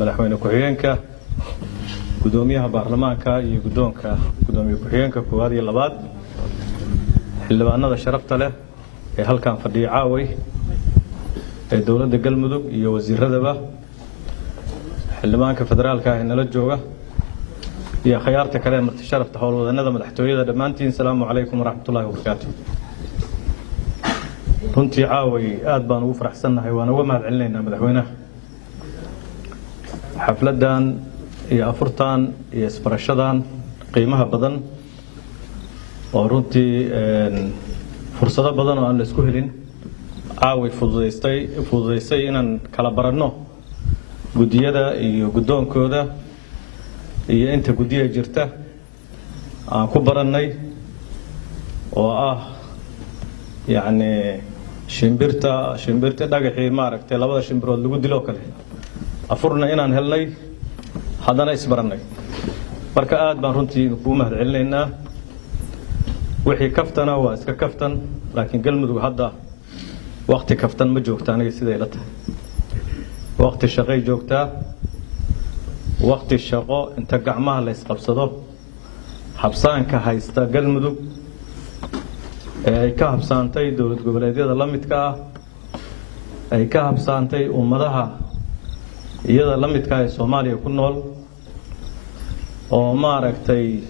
madaxweyne ku-xigeenka gudoomiyaha baarlamaanka iyo gudoomiye ku-xigeenka koowaad iyo labaad xildhibaanada sharafta leh ee halkan fadhiya caaway ee dawladda galmudug iyo wasiiradaba xildhibaanka federaalka ee nala jooga iyo khiyaarta kale ee marti sharafta howlwadanada madaxtooyada dhammaantiin salaamu calaykum waraxmatullaahi wabarakaatuh. runtii caaway aad baan ugu faraxsannahay waan uga mahad celinaynaa madaxweynaha xafladan iyo afurtan iyo isbarashadan qiimaha badan oo runtii fursado badan oo aan la isku helin caaway fududaysay inaan kala baranno gudiyada iyo gudoonkooda iyo inta gudiya jirta aan ku barannay oo ah yacni shimbirta dhagaxii maaragtay labada shimbirood lagu dilo kale afurna inaan helnay haddana isbarannay marka aad baan runtii kuu mahad celinaynaa wixii kaftana waa iska kaftan laakiin galmudug hadda waqti kaftan ma joogta aniga siday la tahay waqti shaqay joogtaa waqti shaqo inta gacmaha la isqabsado habsaanka haysta galmudug ee ay ka habsaantay dowlad goboleedyada la midka ah ay ka habsaantay ummadaha iyada la midka ah ee Soomaaliya ku nool oo maaragtay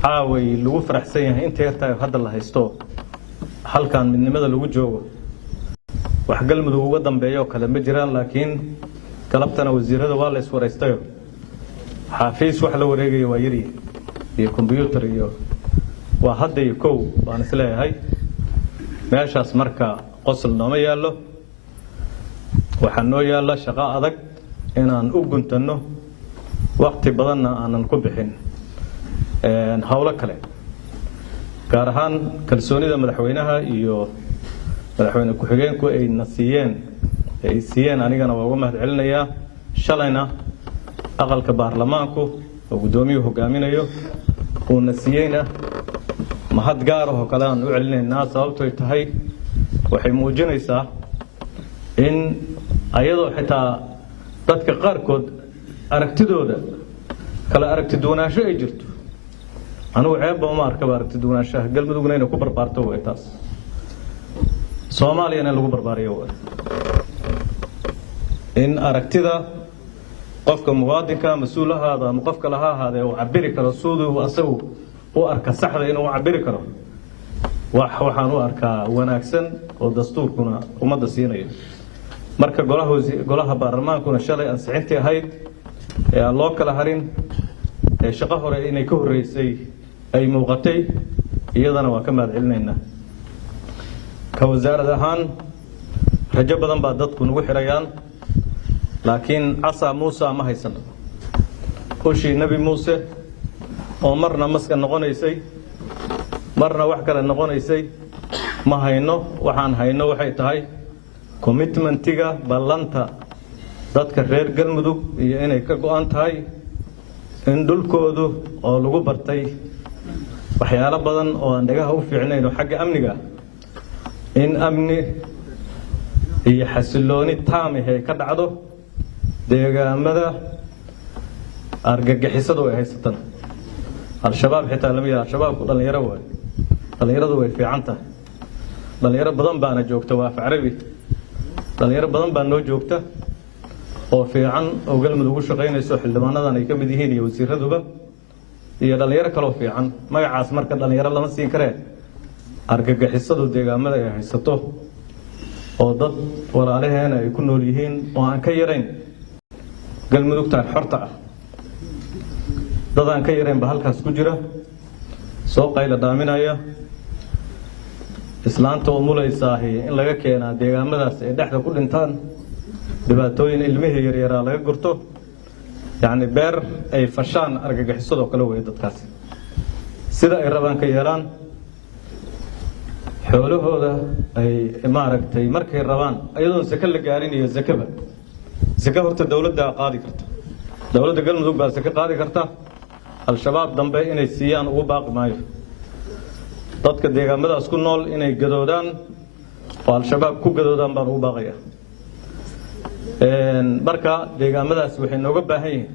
caaway lagu faraxsan yahay inta yarta hadda la haysto halkan midnimada lagu joogo wax galmudug uga dambeeyo kale ma jiraan laakiin galabtana wasiirada waa la iswareystay xafiis wax la wareegay waa yiri iyo computer iyo waa hadda iyo kow baan isleeyahay meeshaas marka qosol nooma yaalo waxaa noo yaala shaqo adag inaan u guntanno waqti badanna aanan ku bixin howlo kale gaar ahaan kalsoonida madaxweynaha iyo madaxweyne ku-xigeenku ay siiyeen anigana waa uga mahad celinayaa shalayna aqalka baarlamaanku oo gudoomiyuhu hogaaminayo uuna siiyeyna mahad gaar ah oo kale aan u celinaynaa sababtoo tahay waxay muujinaysaa in ayadoo xitaa dadka qaarkood aragtidooda kala aragti duwanaansho ay jirto anigu ceebba uma arkaba aragti duwanaanshaha galmudugna inay ku barbaarto way taas Soomaaliyana lagu barbaariyo way in aragtida qofka muwaadinka mas'uulahaada ama qofka laha ahaadee uu cabiri karo suudu asagu u arka saxda inuu cabiri karo waxaan u arkaa wanaagsan oo dastuurkuna ummadda siinayo marka golaha baarlamaankuna shalay ansixintii ahayd ee aan loo kala harin ee shaqo hore inay ka horeysay ay muuqatay iyadana waa ka mahad celinaynaa ka wasaarad ahaan rajo badan baa dadku nagu xirayaan laakiin casa Muuse ma haysano ushii nabi Muuse oo marna maska noqonaysay marna wax kale noqonaysay ma hayno waxaan hayno waxay tahay commitmentiga ballanta dadka reer galmudug iyo inay ka go'an tahay in dhulkoodu oo lagu bartay waxyaalo badan oo aan dhagaha u fiicnayn oo xagga amniga in amni iyo xasilooni taam ah ka dhacdo deegaamada argagixisadu ay haystaan al-shabaab xitaa lama yiraahdo al-shabaabku dhalinyaradu way fiican tahay dhalinyaro badan baana joogta waa Carabi dhalinyaro badan baa noo joogta oo fiican oo galmudug u shaqeynayso xildhibaanadan ay ka mid yihiin iyo wasiiraduba iyo dhalinyaro kale oo fiican magacaas marka dhalinyaro lama siin karee argagixisadu deegaamada ay haysato oo dad walaalaheena ay ku nool yihiin oo aan ka yarayn galmudugtaan xorta ah dad aan ka yarayn ba halkaas ku jira soo qayla dhaaminaya islaanta oo mulaysaah in laga keenaa deegaamadaas ay dhaxda ku dhintaan dhibaatooyin ilmihii yaryar laga gurto yacni beer ay fashaan argagixisado kale way dadkaasi sida ay rabaan ka yeelaan xoolahooda ay maaragtay markay rabaan ayadoon saka la gaarin iyo zakaba zaka horta dawladda qaadi karta dawladda galmudug baa zaka qaadi karta al-shabaab dambe inay siiyaan ugu baaqi maayo dadka deegaamadaas ku nool inay gadoodaan oo al-shabaab ku gadoodaan baan ugu baaqayaa marka deegaamadaas waxay nooga baahan yihiin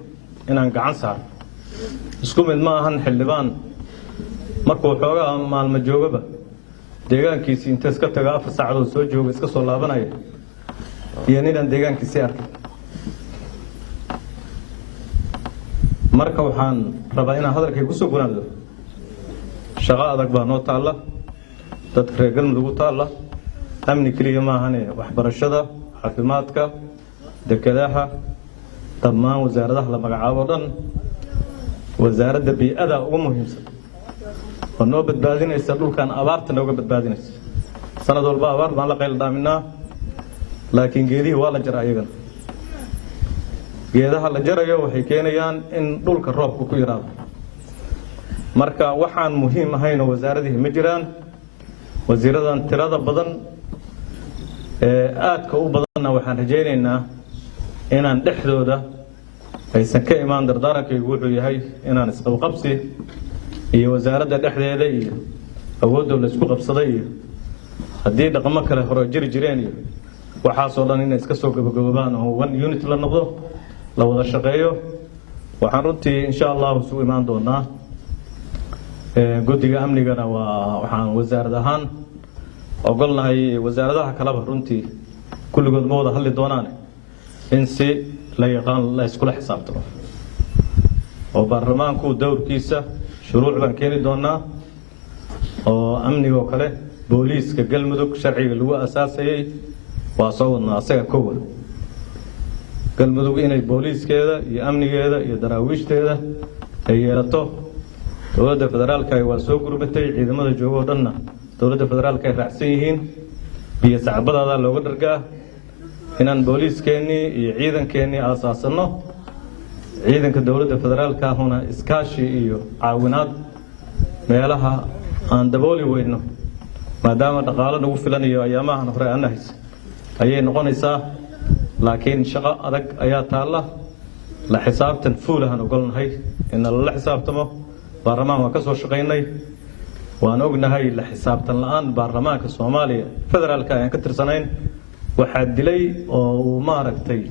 inaan gacan saarno isku mid ma ahan xildhibaan markuu xoogaa maalmo joogaba deegaankiisii inta iska taga 4 saacadood soo jooga iska soo laabanaya iyo ninaan deegaankiisii arkay marka waxaan rabaa inaan hadalkay ku soo gunaado shaqo adag baa noo taalla dadka reer galmudug u taalla amni keliya ma ahane waxbarashada caafimaadka dekedaha dhammaan wasaaradaha la magacaabo dhan wasaaradda bii'ada ugu muhiimsan oo noo badbaadinaysa dhulkan abaarta nooga badbaadinaysa sanad walba abaar baan la qayl dhaaminaa laakiin geedihii waa la jaraa iyagana geedaha la jarayo waxay keenayaan in dhulka roobku ku yaraado marka waxaan muhiim ahayn oo wasaaradihii ma jiraan wasiiradan tirada badan aadka u badanna waxaan rajaynaynaa inaan dhexdooda aysan ka imaan dardaarankaygu wuxuu yahay inaan isqabqabsi iyo wasaaradda dhexdeeda iyo awoodoo la isku qabsaday iyo haddii dhaqamo kale hore jiri jireen iyo waxaasoo dhan inay iska soo gabagaboobaan oo one unit la noqdo la wada shaqeeyo waxaan runtii insha allahu isugu imaan doonaa guddiga amnigana waxaan wasaarad ahaan ogolnahay wasaaradaha kaleba runtii kulligood ma wada hadli doonaan in si la yaqaan la iskula xisaabtamo oo baarlamaanku dowrkiisa shuruuc baan keeni doonaa oo amniga oo kale booliiska galmudug sharciga lagu asaasayay waa soo wadnaa asaga kowa galmudug inay booliiskeeda iyo amnigeeda iyo daraawiishdeeda ay yeelato dowladda federaalka waa soo gurbatay ciidamada joogo dhanna dowladda federaalka ay raacsan yihiin biyo sacbadaada looga dhargaa inaan booliiskeenii iyo ciidankeenii aasaasano ciidanka dowladda federaalka ahuna iskaashi iyo caawinaad meelaha aan dabooli weyno maadaama dhaqaale nagu filan iyo ayaamahan hore aan haysan ayay noqonaysaa laakiin shaqo adag ayaa taalla la xisaabtan fuulahan ogolnahay in la xisaabtamo baarlamaan waan ka soo shaqaynay waan ognahay la xisaabtan la'aan baarlamaanka Soomaaliya federaalka ayaan ka tirsanayn waxa dilay oo uu maaragtay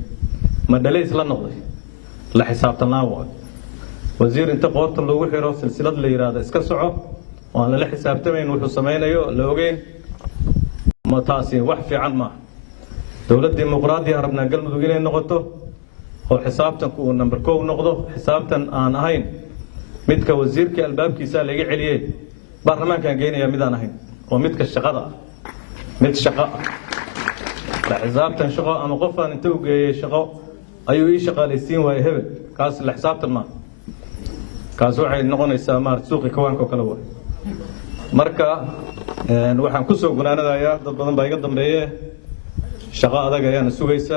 madalays la noqday la xisaabtan la'aan waa wasiir inta qoorta loogu xiro silsilad la yiraahdo iska soco oo aan la xisaabtamayn wuxuu sameeyo la ogeyn ma taasi wax fiican ma dowlad dimuqraadi ah rabnaa galmudug inay noqoto oo xisaabtanku uu number 1 noqdo xisaabtan aan ahayn midka wasiirka albaabkiisa laga celiyay baarlamaanka geenaya mid aan ahayn oo midka shaqada mid shaqo la xisaabtan shaqo ama qof aan inta u geeyay shaqo ayuu ii shaqaalaysiin waayay hebel kaas la xisaabtan ma kaas waxay noqonaysaa maar suuqi kawaanka kala waa marka waxaan ku soo gunaanadayaa dad badan baa iga dambeeyay shaqo adag ayaan sugaysa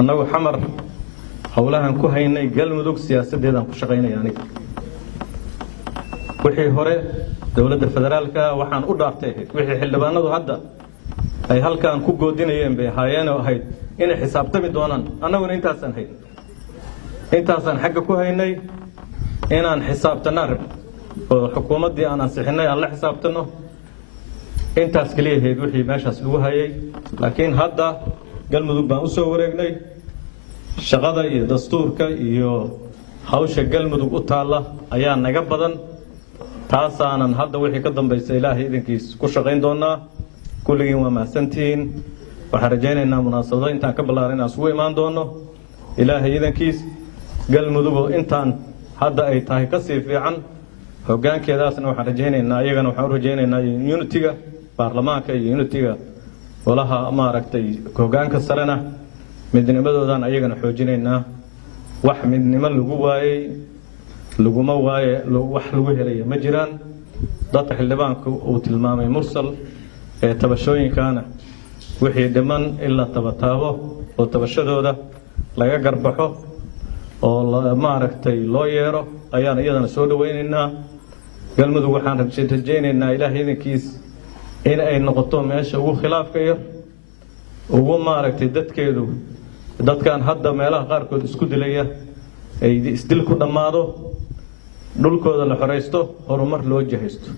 annagu xamar hawlahan ku haynay galmudug siyaasadeedan ku shaqaynay aniga wixii hore dowladda federaalka waxaan u dhaaftay wixii xildhibaanadu hadda ay halkaan ku goodinayeen bay haayeen oo ahayd inay xisaabtami doonaan annaguna intaasaan xagga ku haynay inaan xisaabtanaa rab oo xukuumaddii aan ansixinay aan la xisaabtano intaas kaliya ahayd wixii meeshaas lagu hayay laakiin hadda galmudug baan u soo wareegnay shaqada iyo dastuurka iyo hawsha galmudug u taalla ayaa naga badan taasaanan hadda wixii ka dambeysay ilaahay idinkiis ku shaqayn doonaa kulligiin waa mahadsantihiin waxaan rajaynaynaa munaasabado intaan ka ballaaran inaan isugu imaan doono ilaahay idinkiis galmudugoo intaan hadda ay tahay ka sii fiican hoggaankeedaasna waxaan rajaynaynaa iyagana waxaan u rajaynaynaa unitiga baarlamaanka iyo unitiga golaha maaragtay hoggaanka sarena midnimadoodan ayagana xoojinaynaa wax midnimo lagu waayay laguma waaye wax lagu helaya ma jiraan dadka xildhibaanku uu tilmaamay mursal ee tabashooyinkana wixii dhiman in la tabataabo oo tabashadooda laga garbaxo oo maaragtay loo yeero ayaan iyadana soo dhawaynaynaa galmudug waxaan rajaynaynaa ilaahay idinkiis in ay noqoto meesha ugu khilaafka yar ugu maaragtay dadkan hadda meelaha qaarkood isku dilaya ay isdil ku dhammaado dhulkooda la xoreysto horumar loo jahaysto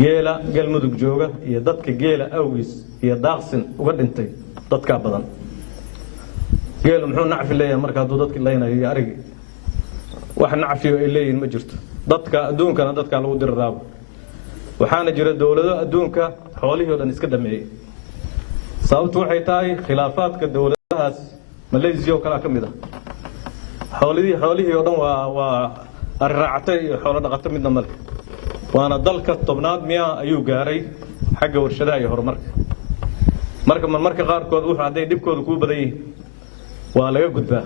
geela galmudug jooga iyo dadka geela awgiis iyo daaqsin uga dhintay dadka badan geel muxuu nacfi leeyahay marka hadduu dadki leynayo arigi wax nacfiyo ay leeyihiin ma jirto dadka adduunkana dadka lagu diriraabo waxaana jira dawlado adduunka xoolihii oo dhan iska dhameeyay sababtu waxay tahay khilaafaadka dawladahaas Malaysia oo kala kamid ah xoolihii oo dhan waa arraacatay iyo xoolo dhaqato midna mal waana dalka tobnaad miya ayuu gaaray xagga warshadaha iyo horumarka marka qaarkood wuxuu haday dibkooda ku badan yihiin waa laga gudbaa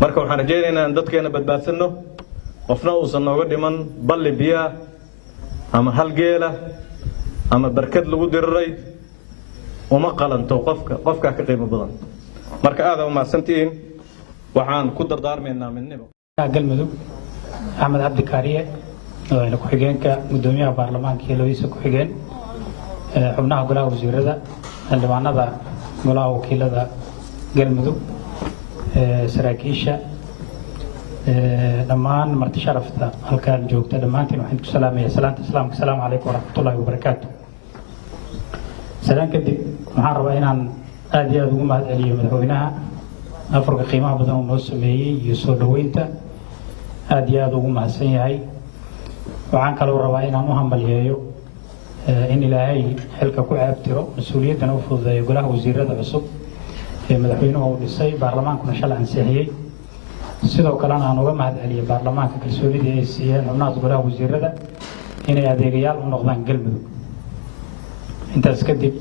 marka waxaan rajaynaynaa in dadkeena badbaadsano qofna uusan nooga dhiman balli biyaa ama hal geela ama barkad lagu diriray uma qalanto qofka ka qiimo badan marka aad u mahadsantiin waxaan ku dardaarmeynaa midnimo galmudug Ahmed Abdi Kaariye oo ku xigeenka gudoomiyaha baarlamaanka iyo lawaysa ku xigeen xubnaha golaha wasiirada xildhibaanada golaha wakiilada galmudug saraakiisha dhammaan marti sharafta halkaan joogta dhammaantiin waxaan ku salaamayaa salaanta islaamka assalaamu calaykum waraxmatullaahi wabarakaatuh salaam kadib waxaan rabaa inaan aad iyo aad ugu mahadceliyo madaxweynaha afarka qiimaha badan oo noo sameeyey iyo soo dhaweynta aad iyo aad ugu mahadsan yahay waxaan kaloo rabaa inaan u hambaliyeeyo in ilaahay xilka ku caabtiro mas-uuliyaddana u fududeeyo golaha wasiirada cusub ee madaxweynuhu uu dhisay baarlamaankuna shalay ansixiyey sidoo kalena aan uga mahadceliyo baarlamaanka kalsoonidii ay siiyeen xubnahaas golaha wasiirada inay adeegayaal u noqdaan galmudug intaas kadib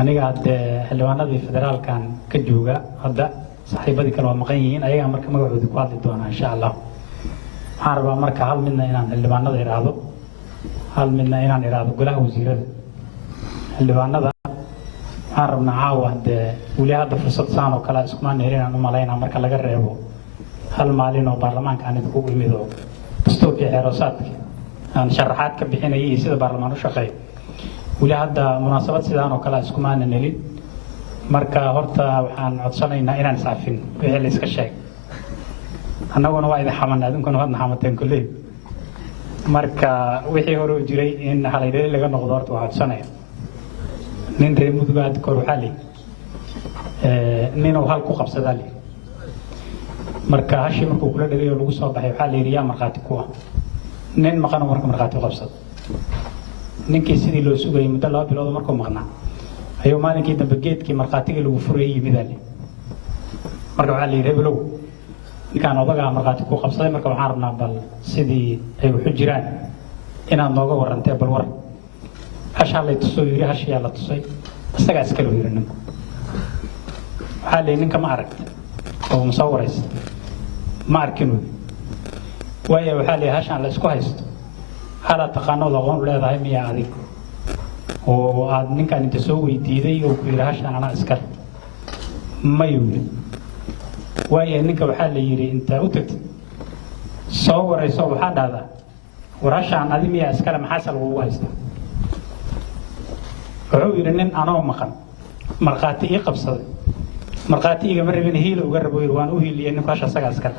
aniga hadde xildhibaanadii federaalkan ka jooga hadda saaxiibadii kale waa maqan yihiin ayagaa marka magacooda ku hadli doonaa insha allah waxaan rabaa marka hal midna inaan xildhibaanada iraahdo hal midna inaan iraahdo golaha wasiirada xildhibaanada waxaan rabnaa caawa hadde weli hadda fursad saan oo kale iskumaan helinaan u malaynaa marka laga reebo hal maalin oo baarlamaanka aan idinku imid oo dastuurkii xeeroosaadka aan sharaxaad ka bixinayay iyo sida baarlamaan u shaqeeyo weli hadda munaasabad sidaan oo kale iskumaanan helin marka horta waxaan codsanaynaa inaan iscafin wixii la iska sheeg annaguna waa idin xamanay adinkuna waadna xamateen kolley marka wixii hore u jiray in halaydhali laga noqdo horta waa codsanaya nin reer mudug aad kor waxaa lii ninuu hal ku qabsadaa lii marka hashii markuu kula dhagay oo lagu soo baxay waxaa la yidhi yaa markhaati ku ah nin maqanoo marka markhaati u qabsado ninkii sidii loo sugayay muddo 2 bilood markuu maqnaa ayuu maalinkii dambe geedkii markhaatigii lagu furayay yimid ali marka waxaa la yidhi hebelow ninkaan odagaa markhaati ku qabsaday marka waxaan rabnaa bal sidii ay wuxu jiraan inaad nooga warrantee bal war hashaa lay tusoo yidhi hashiyaa la tusay isagaa iskale yidhi ninku waxaa la yidhi ninka ma arag oo musoo waraysa ma arkinuu waayo waxaa la yidhi hashaan la isku haysto halaad taqaanood aqoon u leedahay miyaa adig oo aad ninkaan inta soo weydiiday oo ku yidhi hashaan anaa iskale mayuu yidhi waayo ninka waxaa la yidhi intaa u tagtid soo warayso waxaa dhahdaa war hashaan adi miyaa iskale maxaase lagugu haystaa wuxuu yidhi nin anoo maqan markhaati ii qabsaday markhaati igama rabin hiila uga rabo yidhi waan u hiiliyey ninku hasha isagaa iskale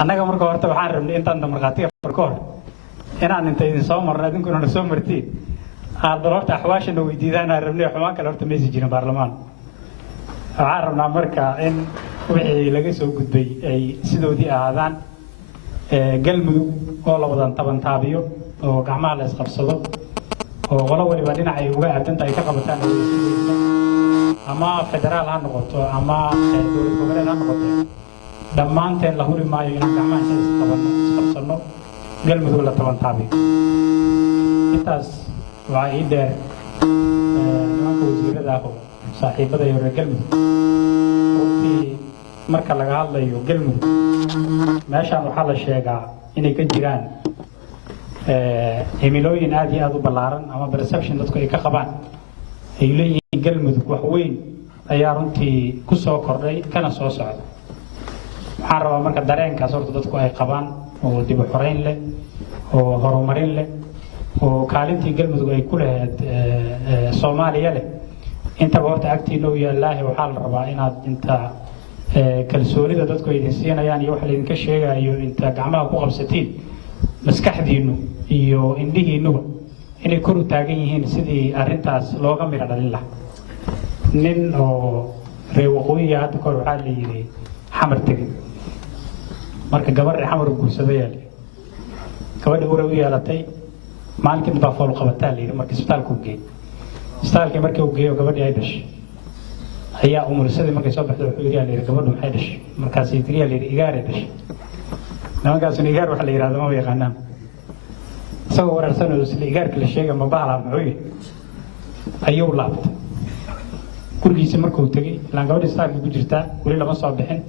annaga marka horta waxaan rabnay intaan markhaatiga marka hor inaan inta idin soo marno idinkuna na soo martiin aad bal horta axwaashana weydiidaan aan rabnay xumaan kale horta maysi jirin baarlamaan waxaan rabnaa marka in wixii laga soo gudbay ay sidoodii ahaadaan galmudug oo la wadan tabantaabiyo oo gacmaha la isqabsado oo qolo waliba dhinac ay uga aadanta ay ka qabataan ama federaal ha noqoto ama dowlad goboleed ha noqoto dhammaanteen la huri maayo inaan gacmaha isqabsanno galmudug la tabantaabiyo intaas waa ii dheer nimanka wasiirada ah oo saaxiibada iyo reer galmudug runtii marka laga hadlayo galmudug meeshaan waxaa la sheegaa inay ka jiraan himilooyin aad iyo aad u ballaaran ama perception dadku ay ka qabaan ay leeyihiin galmudug wax weyn ayaa runtii ku soo kordhay kana soo socda waxaan rabaa marka dareenkaas horta dadku ay qabaan oo dib u xoreyn leh oo horumarin leh oo kaalintii galmudug ay ku lahayd Soomaaliya leh intaba horta agtiina u yaallaahi waxaa la rabaa inaad inta kalsoonida dadku ay idin siinayaan iyo waxa laydinka sheegayo inta gacmaha ku qabsatiin maskaxdiinnu iyo indhihiinnuba inay kor u taagan yihiin sidii arrintaas looga midho dhalin lahaa nin oo reer waqooyiga hadda kahor waxaa la yidhi xamar tegey marka gabadha xamar u guursaday yaa layidhi gabadhii uray u yeelatay maalinkii baa fool qabataa la yidhi marka isbitaalka u geeyey isbitaalkii markii uu geeyo gabadhii ay dhashay ayaa umurisadii markay soo baxday wuxuu yidhi yaa layidhi gabadhu maxay dhashay markaasay tiri yaa layidhi igaaray dhashay nimankaasuna igaar waxa la yidhahdo ma yaqaanaan isagoo wararsanoo isla igaarka la sheega ma bahalaa muxuu yihi ayuu laabtay gurigiisa markuu tegey ilaan gabadhii isbitaalka ku jirtaa weli lama soo bixin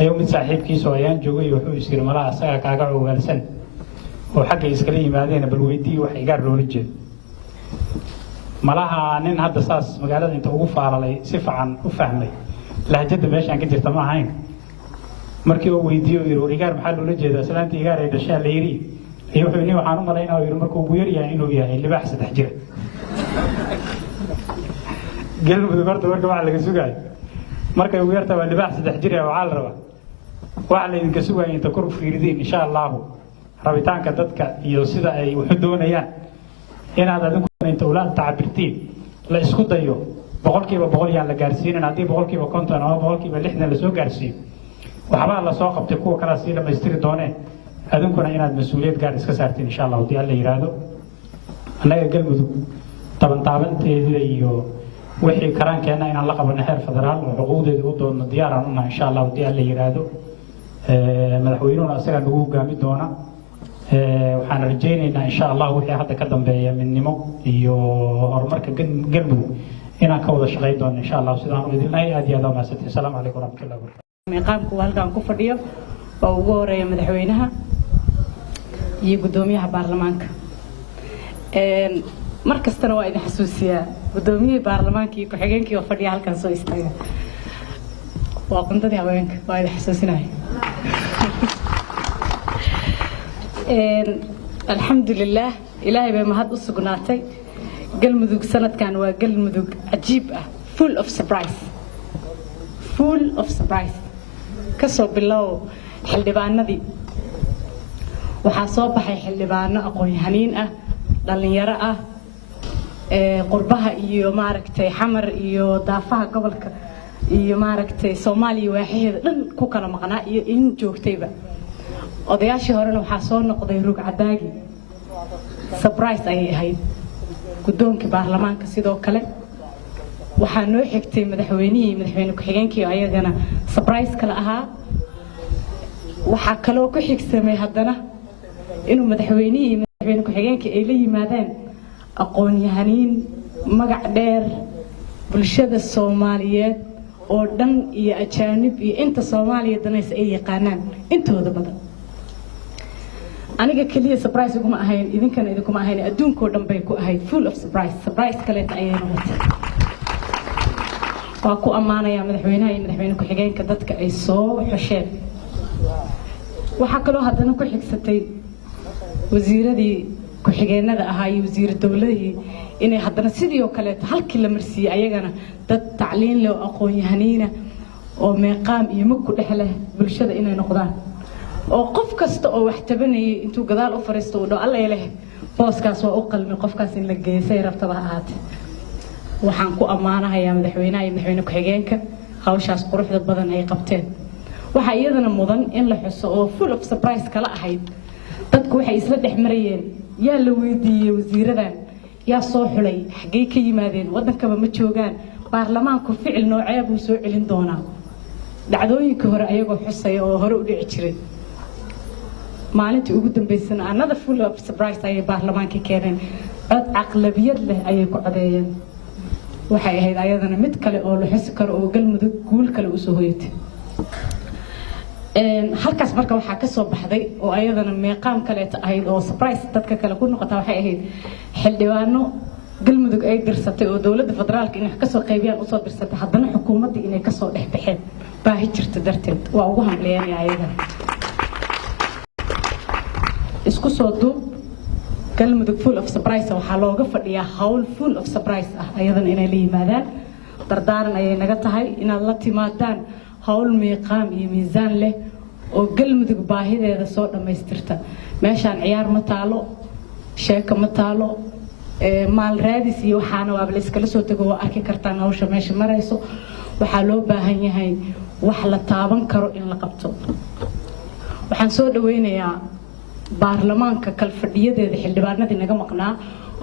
ayuu mid saaxiibkiisoo ayaan joogay wuxuu is yiri malaha asagaa kaaga ogaalsan oo xagga iskala yimaadeen bal weydii wax igaar loola jeedo malaha nin hadda saas magaalada inta ugu faalalay si fiican u fahmay lahjada meeshaan ka jirta ma ahayn markii uu weydiiyo yiri igaar maxaa loola jeedaa islaantii igaar ay dhashaa la yiri iyo wuxuu yiri waxaan u malaynaa yiri markuu ugu yar yahay inuu yahay libaax 3 jir galmudug horta marka waxa laga sugaay markay ugu yarta waa libaax 3 jir ah waxa la rabaa waxa la idinka sugaay inta kor u fiirideen insha Allah rabitaanka dadka iyo sida ay wax doonayaan inaad adinku inta ula tacabirtiin la isku dayo boqolkiiba boqol yaan la gaarsiinin haddii boqolkiiba 50 ama boqolkiiba 60 la soo gaarsiiyo waxba la soo qabtay kuwa kala si dhamaystiri dooneen adinkuna inaad mas'uuliyad gaar iska saartiin insha Allah hadii alla yiraahdo annaga galmudug tabanteedii iyo wixii karaankeenna inaan la qabano heer federaal oo xuquuqdeeda u doonno diyaar aan u nahay insha Allah hadii alla yiraahdo madaxweynuhuna asaga nagu hogaami doona waxaan rajaynaynaa insha Allah wixii hadda ka dambeeya midnimo iyo horumarka galmudug inaan ka wada shaqeyn doono insha Allah sidaan u idinay aad iyo aad u mahadsantahay assalaamu calaykum waraxmatullaahi wabarakaatuh meeqaamku halkaan ku fadhiyo oo ugu horeeya madaxweynaha iyo gudoomiyaha baarlamaanka mar kastana waa idin xasuusiyaa gudoomiyihii baarlamaanka iyo ku-xigeenkii oo fadhiya halkaan soo istaaga waa qundadii haweenka waa idin xasuusinaya alxamdulillaah ilaahay bay mahad u sugnaatay galmudug sanadkan waa galmudug cajiib ah full of surprise kasoo bilow xildhibaanadii waxaa soo baxay xildhibaano aqoon-yahaniin ah dhalinyaro ah qurbaha iyo maaragtay xamar iyo daafaha gobolka iyo maaragtay Soomaaliya waaxeeda dhan ku kala maqnaa iyo in joogtayba odayaashii horena waxaa soo noqday rug cadaagi surprise ay ahayd gudoonkii baarlamaanka sidoo kale waxaa noo xigtay madaxweyne ku-xigeenkii ayagana surprise kala ahaa waxaa kaloo ku xigsamay haddana inuu madaxweyne ku-xigeenkii ay la yimaadeen aqoon-yahaniin magac dheer bulshada Soomaaliyeed oo dhan iyo ajaanib iyo inta Soomaaliya danaysa ay yaqaanaan intooda badan aniga kaliya surprise kuma ahayn idinkana idinkuma ahayn adduunka oo dhan bay ku ahayd full of surprise kale ayay noqotay waa ku ammaanayaa madaxweynaha iyo madaxweyne ku-xigeenka dadka ay soo xusheen waxaa kaloo haddana ku xigsatay wasiiradii ku-xigeenada ahaa iyo wasiir dowladihii inay haddana sidii oo kaleeto halkii la marsiiyey ayagana dad tacliin leh oo aqoon-yahaniina oo meeqaam iyo mag ku dhex leh bulshada inay noqdaan oo qof kasta oo wax tabanayay intuu gadaal u fariisto uu dhaw alla ilaahay booskaas waa u qalmi qofkaas in la geeyay rabtaba ahaatee waxaan ku ammaanayaa madaxweynaha iyo madaxweyne ku-xigeenka hawshaas quruxda badan ay qabteen waxa iyadana mudan in la xuso oo full of surprise kala ahayd dadku waxay isla dhex marayeen yaa la weydiiyey wasiiradan yaa soo xulay xagee ka yimaadeen wadankaba ma joogaan baarlamaanku ficil noocee buu soo celin doonaa dhacdooyinkii hore ayagoo xusaya oo hore u dhici jiray maalintii ugu dambeysana another full of surprise ayay baarlamaanka keeneen cod aqlabiyad leh ayay ku codeeyeen waxay ahayd ayadana mid kale oo la xusi karo oo galmudug guul kale u soo hoyatay halkaas marka waxaa ka soo baxday oo ayadana meeqaam kale ahayd oo surprise dadka kale ku noqota waxay ahayd xildhibaano galmudug ay dirsatay oo dawladda federaalka inay ka soo qaybiyaan u soo dirsatay haddana xukuumadda inay ka soo dhex baxeen baahi jirta darteed waa ugu hamleeyay ayagana isku soo duub galmudug full of surprise waxaa looga fadhiyaa hawl full of surprise ah ayadana inay la yimaadaan dardaaran ayay naga tahay inaad la timaadaan hawl meeqaam iyo miisaan leh oo galmudug baahideeda soo dhamaystirta meeshaan ciyaar ma taalo sheeko ma taalo maal raadis iyo waxaana waaba la iskala soo tago waa arki kartaan hawsha meesha marayso waxaa loo baahan yahay wax la taaban karo in la qabto waxaan soo dhaweynayaa baarlamaanka kalfadhiyadeeda xildhibaanadii naga maqnaa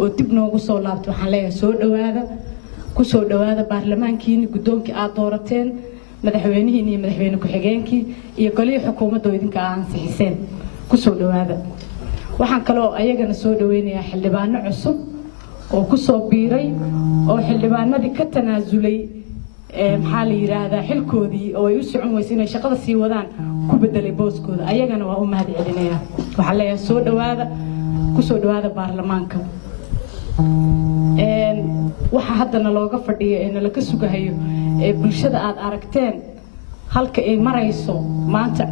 oo dib noogu soo laabtay waxaan leeyahay soo dhawaada ku soo dhawaada baarlamaankiina guddoonkii aad doorateen madaxweynihiina iyo madaxweyne ku-xigeenkii iyo golihii xukuumadda oo idinka aan ansixiseen ku soo dhawaada waxaan kaloo ayagana soo dhaweynayaa xildhibaano cusub oo ku soo biiray oo xildhibaanadii ka tanaasulay maxaa la yiraahdaa xilkoodii oo ay u socon weysay inay shaqada sii wadaan ku bedelay booskooda ayagana waa u mahad celinayaa waxaan leeyahay soo dhawaada ku soo dhawaada baarlamaanka waxa haddana looga fadhiyo ee nala ka sugahayo ee bulshada aad aragteen halka ay marayso maanta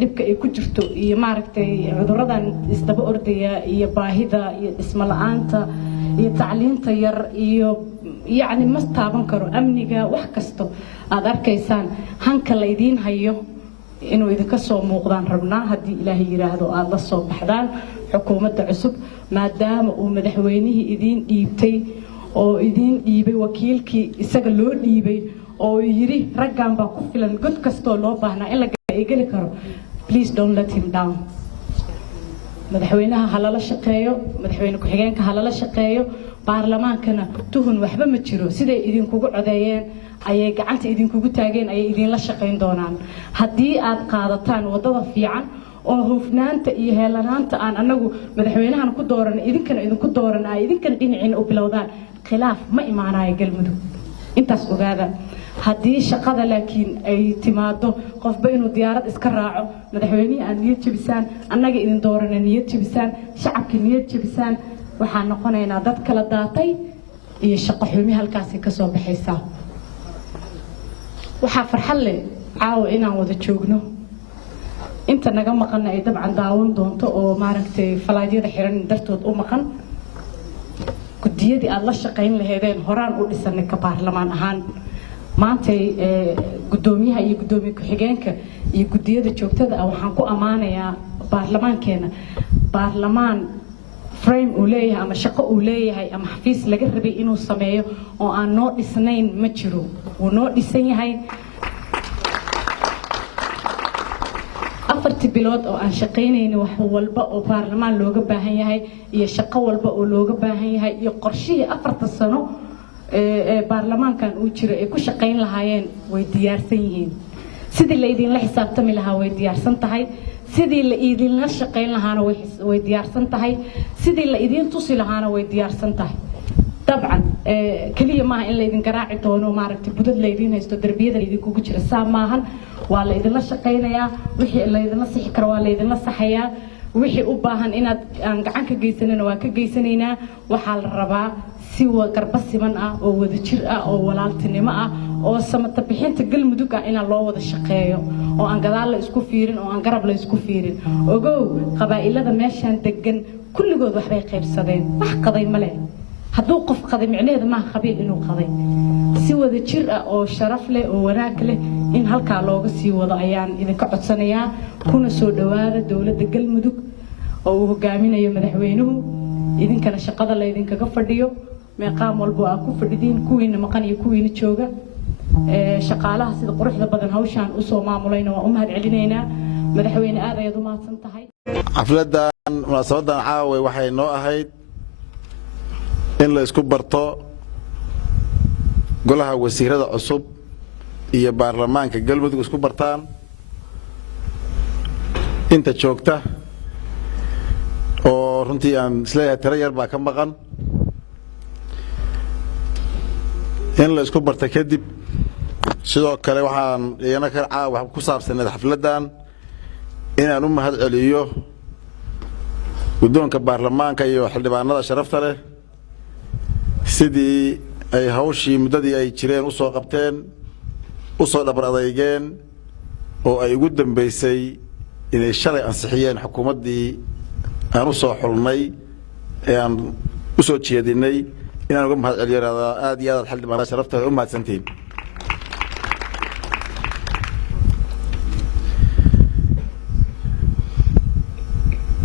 dhibka ay ku jirto iyo maaragtay cuduradan isdaba ordaya iyo baahida iyo dhismo la'aanta iyo tacliinta yar iyo yacni ma taaban karo amniga wax kasto aad arkaysaan hanka la idiin hayo inuu idinka soo muuqdaan rabnaa haddii ilaahay yiraahdo aad la soo baxdaan xukuumadda cusub maadaama uu madaxweynihii idiin dhiibtay oo idiin dhiibay wakiilkii isaga loo dhiibay oo yiri raggan baa ku filan god kastoo loo baahnaa in la geli karo please don't let him down madaxweynaha halala shaqeeyo madaxweyne ku-xigeenka halala shaqeeyo baarlamaankana tuhun waxba ma jiro siday idinkugu codeeyeen ayay gacanta idinkugu taageen ayay idinla shaqayn doonaan haddii aad qaadataan wadada fiican oo hufnaanta iyo heelanaanta aan anagu madaxweynahan ku dooran idinkana idinku dooran ay idinkana dhinaciina u bilowdaan khilaaf ma imaanayo galmudug intaas ogaada haddii shaqada laakiin ay timaado qofba inuu diyaarad iska raaco madaxweynihii aad niyad jebisaan annaga idin doorana niyad jebisaan shacabkii niyad jebisaan waxaan noqonaynaa dad kala daatay iyo shaqo xumi halkaasi ka soo baxaysa waxaa farxad leh caawa inaan wada joogno inta naga maqan ay dabcan daawan doonto oo maaragtay falaadyada xiran dartood u maqan gudiyadii aad la shaqayn lahaydeen horaan u dhisanay ka baarlamaan ahaan maantay gudoomiyaha iyo gudoomiye ku-xigeenka iyo gudiyada joogtada ah waxaan ku ammaanayaa baarlamaankeena baarlamaan frame uu leeyahay ama shaqo uu leeyahay ama xafiis laga rabay inuu sameeyo oo aan noo dhisnayn ma jiro wuu noo dhisan yahay afartii bilood oo aan shaqaynayna wax walba oo baarlamaan looga baahan yahay iyo shaqo walba oo looga baahan yahay iyo qorshihii 4 sano ee baarlamaankan uu jiro ay ku shaqayn lahaayeen way diyaarsan yihiin sidii la idin la xisaabtami lahaa way diyaarsan tahay sidii la idin la shaqayn lahaana way diyaarsan tahay sidii la idin tusi lahaana way diyaarsan tahay dabcan kaliya maaha in la idin garaaci doono maaragtay budad la idin haysto darbiyada la idin kugu jira saa maahan waa la idin la shaqaynayaa wixii la idin la sixi karo waa la idin la saxayaa wixii u baahan inaad aan gacan ka geysanina waa ka geysanaynaa waxaa la rabaa si garba siman ah oo wada jir ah oo walaaltinimo ah oo samata bixinta galmudug ah inaan loo wada shaqeeyo oo aan gadaal la isku fiirin oo aan garab la isku fiirin ogow qabaa'ilada meeshaan degan kulligood waxbay qaybsadeen wax qaday ma leh hadduu qof qaday micnaheedu maaha qabiil inuu qaday si wada jir ah oo sharaf leh oo wanaag leh in halkaa looga sii wado ayaan idinka codsanayaa kuna soo dhawaada dowladda galmudug oo uu hogaaminayo madaxweynuhu idinkana shaqada la idinkaga fadhiyo meeqaam walba aad ku fadhidiin kuwiina maqan iyo kuwiina jooga shaqaalaha sida quruxda badan hawshaan u soo maamulayna waa u mahad celinaynaa madaxweyne aad ayaad u mahadsan tahay xafladan munaasabadan caawa waxay noo ahayd in la isku barto golaha wasiirada cusub iyo baarlamaanka galmudug isku bartaan inta joogta oo runtii aan isleeyahay tiro yar baa ka maqan in la isku barta kadib sidoo kale waxaan iyana ka caawa ku saabsaneed xafladan inaan u mahad celiyo guddoonka baarlamaanka iyo xildhibaanada sharafta leh sidii ay hawshii muddadii ay jireen u soo qabteen u soo dhabar adeygeen oo ay ugu dambeysay inay shalay ansixiyeen xukuumaddii aan u soo xulnay ee aan u soo jeedinay inaan uga mahad celiyo aad iyo aad xildhibaanada sharafta u mahadsantihiin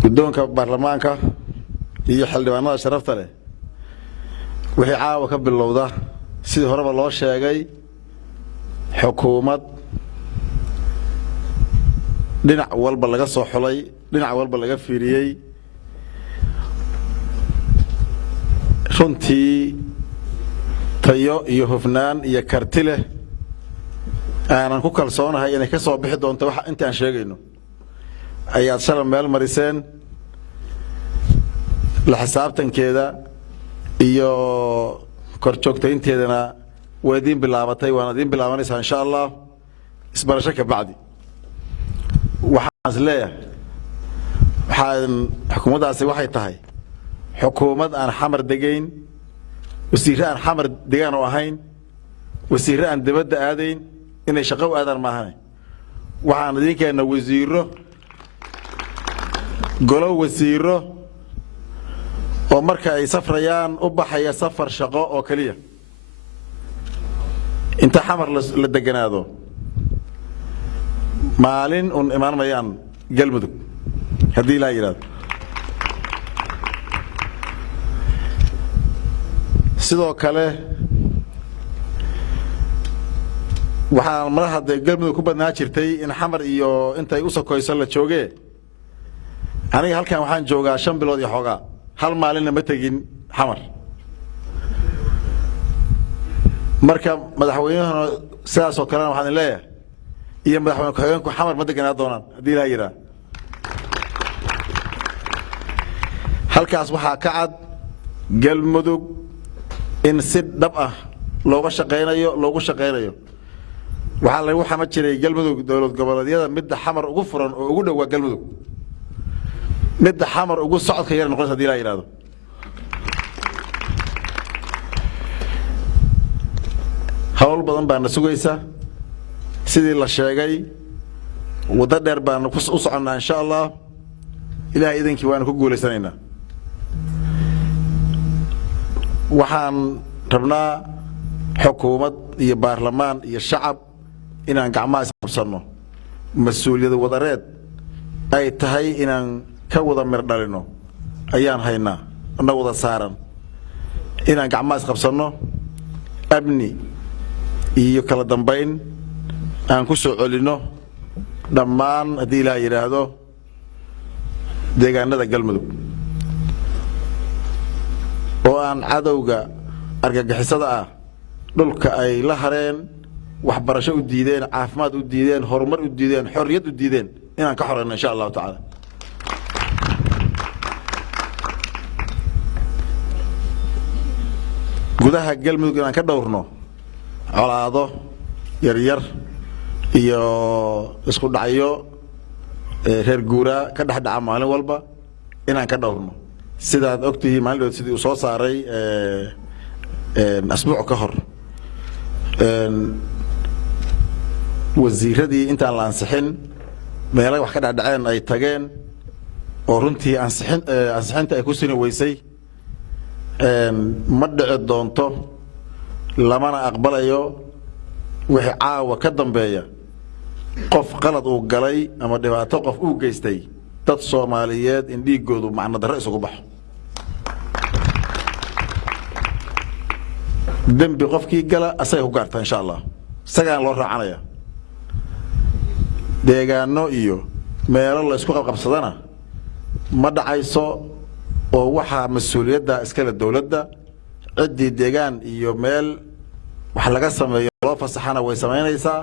guddoonka baarlamaanka iyo xildhibaanada sharafta leh wixii caawa ka bilowda sidii horeba loo sheegay xukuumad dhinac walba laga soo xulay dhinac walba laga fiiriyey runtii tayo iyo hufnaan iyo karti leh aanan ku kalsoonahay inay ka soo bixi doonto waxa intaan sheegayno ayaad shalay meel mariseen la xisaabtankeeda iyo korjoogtaynteedana way idin bilaabatay waana idin bilaabanaysaa insha Allah isbarasho ka bacdi waxaan isleeyahay xukuumaddaasi waxay tahay xukuumad aan xamar degayn wasiirre aan xamar degaan oo ahayn wasiirre aan dibadda aadayn inay shaqo u aadaan maahan waxaan idin keenna wasiirro golo wasiirro oo marka ay safrayaan u baxaya safar shaqo oo kaliya inta xamar la deganaado maalin un imaan mayaan galmudug haddii ilaa yidhaahdo sidoo kale waxaan mar hadda galmudug ku badnaa jirtay in xamar iyo intay u sokoyso la joogee aniga halkan waxaan joogaa 5 bilood iyo xoogaa hal maalinna ma tegin xamar marka madaxweynahana sidaas oo kalena waxaan leeyahay iyo madaxweyne ku-xigeenku xamar ma deganaa doonaan haddii ilaa yidhaa halkaas waxaa ka cad galmudug in si dhab ah loogu shaqaynayo waxaa lagu xama jiray galmudug dowlad goboleedyada midda xamar ugu furan oo ugu dhow waa galmudug midda xamar ugu socodka yar noqon haddii la yiraahdo hawl badan baan sugaysa sidii la sheegay wada dheer baan u soconaa insha Allah ilaahay idinkii waan ku guuleysanaynaa waxaan rabnaa xukuumad iyo baarlamaan iyo shacab inaan gacmaha isqabsano mas'uuliyad wadareed ay tahay inaan ka wada mir dhalino ayaan haynaa na wada saaran inaan gacmaha isqabsano abni iyo kala dambeyn aan ku soo celino dhammaan haddii ilaa yidhaahdo deegaanada galmudug oo aan cadowga argagixisada ah dhulka ay la hareen waxbarasho u diideen caafimaad u diideen horumar u diideen xorriyad u diideen inaan ka xoreyno insha Allah taala gudaha galmudug inaan ka dhowrno colaado yaryar iyo isku dhacyo reer guura ka dhaca maalin walba inaan ka dhowrno sidaad ogtihiin maalin sidii uu soo saaray asbuuc ka hor wasiiradii intaan la ansixin meelaha wax ka dhaceen ay tageen oo runtii ansixinta ay ku sini weysay ma dhici doonto lamana aqbalayo wixii caawa ka dambeeya qof qalad uu galay ama dhibaato qof uu geystay dad Soomaaliyeed in dhiigoodu macna darro isugu baxo dambi qofkii gala asay ku gaartaa insha Allah sagaan loo raacanaya deegaano iyo meelo la isku qabsadana ma dhacayso oo waxa mas'uuliyadda iskala dawladda cidii deegaan iyo meel wax laga sameeyo loo fasaxana way sameynaysaa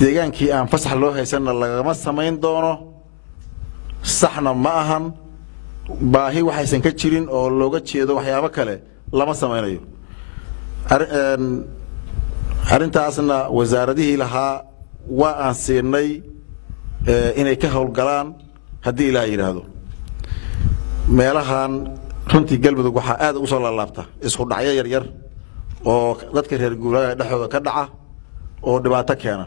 deegaankii aan fasax loo haysanna lagama sameyn doono saxna ma ahan baahi waxaysan ka jirin oo looga jeedo waxyaabo kale lama sameynayo arintaasna wasaaradihii lahaa waa aan siinay inay ka howlgalaan haddii ilaahay yiraahdo meelahan runtii galmudug waxaa aad u soo laalaabta isku dhacyo yaryar oo dadka reer guuraaga dhexdooda ka dhaca oo dhibaato keena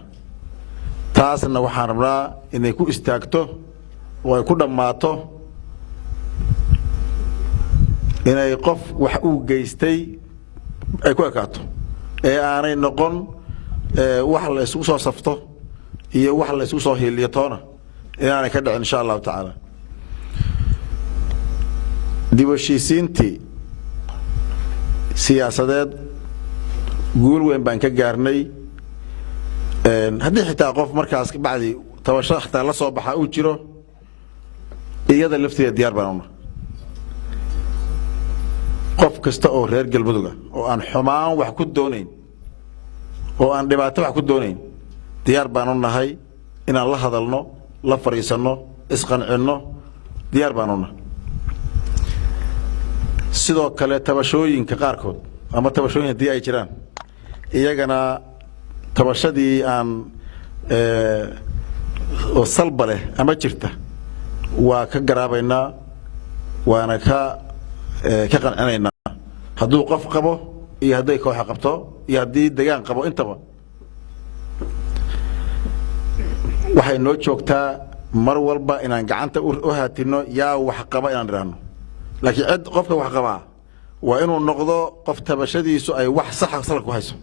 taasna waxaan rabnaa inay ku istaagto oo ay ku dhammaato inay qof wax uu geystay ay ku ekaato ee aanay noqon wax la isugu soo safto iyo wax la isugu soo hiiliyo toona inaanay ka dhicin insha Allah taala dib u heshiisiintii siyaasadeed guul weyn baan ka gaarnay haddii xitaa qof markaas bacdi tabasho xitaa la soo baxa uu jiro iyada lafteeda diyaar baan una qof kasta oo reer galmudug oo aan xumaan wax ku doonayn oo aan dhibaato wax ku doonayn diyaar baan u nahay inaan la hadalno la fariisano isqancinno diyaar baan u nahay sidoo kale tabashooyinka qaarkood ama tabashooyin haddii ay jiraan iyagana tabashadii aan oo salba leh ama jirta waa ka garaabaynaa waana ka qancinaynaa hadduu qof qabo iyo hadday kooxa qabto iyo haddii degaan qabo intaba waxay noo joogtaa mar walba inaan gacanta u haatino yaa wax qaba inaan idhaahno laakiin cid qofka wax qabaa waa inuu noqdo qof tabashadiisu ay wax saxa salka ku hayso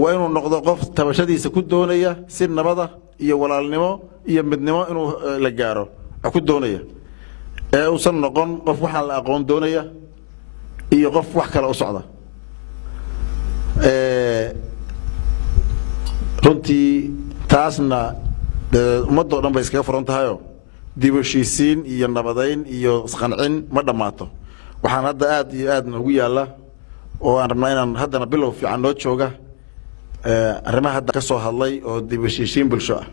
waa inuu noqdo qof tabashadiisa ku doonaya si nabada iyo walaalnimo iyo midnimo inuu la gaaro wax ku doonaya ee uusan noqon qof waxaan la aqoon doonaya iyo qof wax kale u socda runtii taasna ummadoo dhan bay iskaga furan tahayoo dib u heshiisiin iyo nabadayn iyo isqancin ma dhammaato waxaan hadda aad iyo aad noogu yaalla oo aan rabnaa inaan haddana bilow fiican noo jooga arrimaha hadda ka soo hadlay oo dib u heshiisiin bulsho ah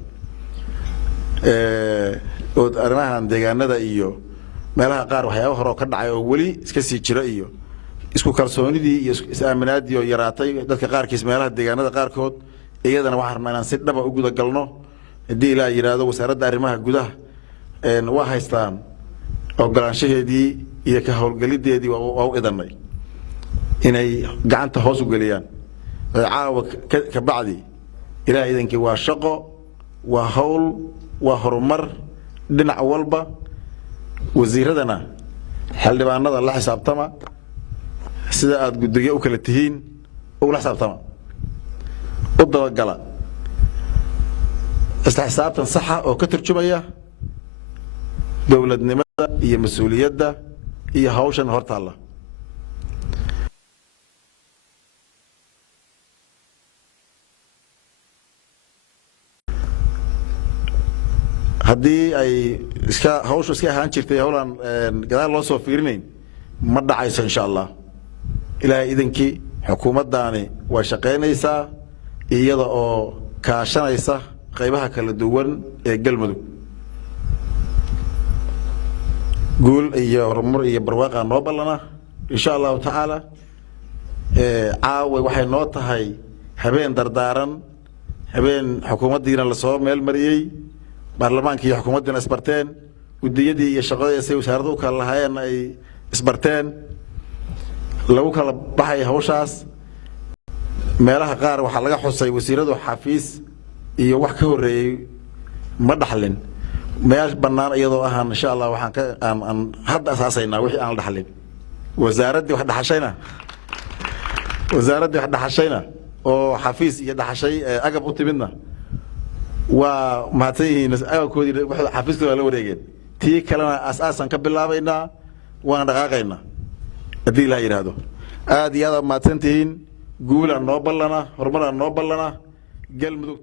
oo arrimahan deegaanada iyo meelaha qaar waxyaaba hore oo ka dhacay oo weli iska sii jira iyo isku kalsoonidii iyo is-aaminaadii oo yaraatay dadka qaarkiis meelaha deegaanada qaarkood iyadana waxaan rabnaa inaan si dhaba u guda galno haddii ilaa yidhaahdo wasaaradda arrimaha gudaha waa haystaan ogolaanshaheedii iyo ka howlgelideedii waa u idanay inay gacanta hoos u geliyaan caawa ka bacdi ilaah idankii waa shaqo waa hawl waa horumar dhinac walba wasiiradana xildhibaanada la xisaabtama sida aad guddiga u kala tihiin ula xisaabtama u dabagala isla xisaabtan saxa oo ka turjumaya dowladnimada iyo mas-uuliyadda iyo hawshan hortaalla haddii ay hawshu iska ahaan jirtay howlaan gadaal loo soo fiirinayn ma dhacayso insha allah ilaahay idankii xukuumaddaani way shaqaynaysaa iyada oo kaashanaysa qaybaha kala duwan ee galmudug guul iyo horumar iyo barwaaqa noo ballana insha allahu tacaala caawa waxay noo tahay habeen dardaaran habeen xukuumaddiina lasoo meel mariyey baarlamaanka iyo xukuumaddiina isbarteen guddiyadii iyo shaqadii say wasaaradda u kala lahaayeen ay isbarteen lagu kala baxay hawshaas meelaha qaar waxaa laga xusay wasiiradu xafiis iyo wax ka horeeyey ma dhaxlin meel bannaan iyadoo ahaan insha allah waxaan ka aan hadda asaasaynaa wixii aan la dhaxlin wasaaraddii wax dhaxashayna oo xafiis iyo dhaxashay agab u timidna waa mahadsan yihiin agabkoodii xafiiskooda la wareegeen tii kalena aasaasan ka bilaabaynaa waana dhaqaaqaynaa haddii ilaha yidhaahdo aad iyo aad mahadsan tihiin guulaan noo ballana horumaraan noo ballana galmudug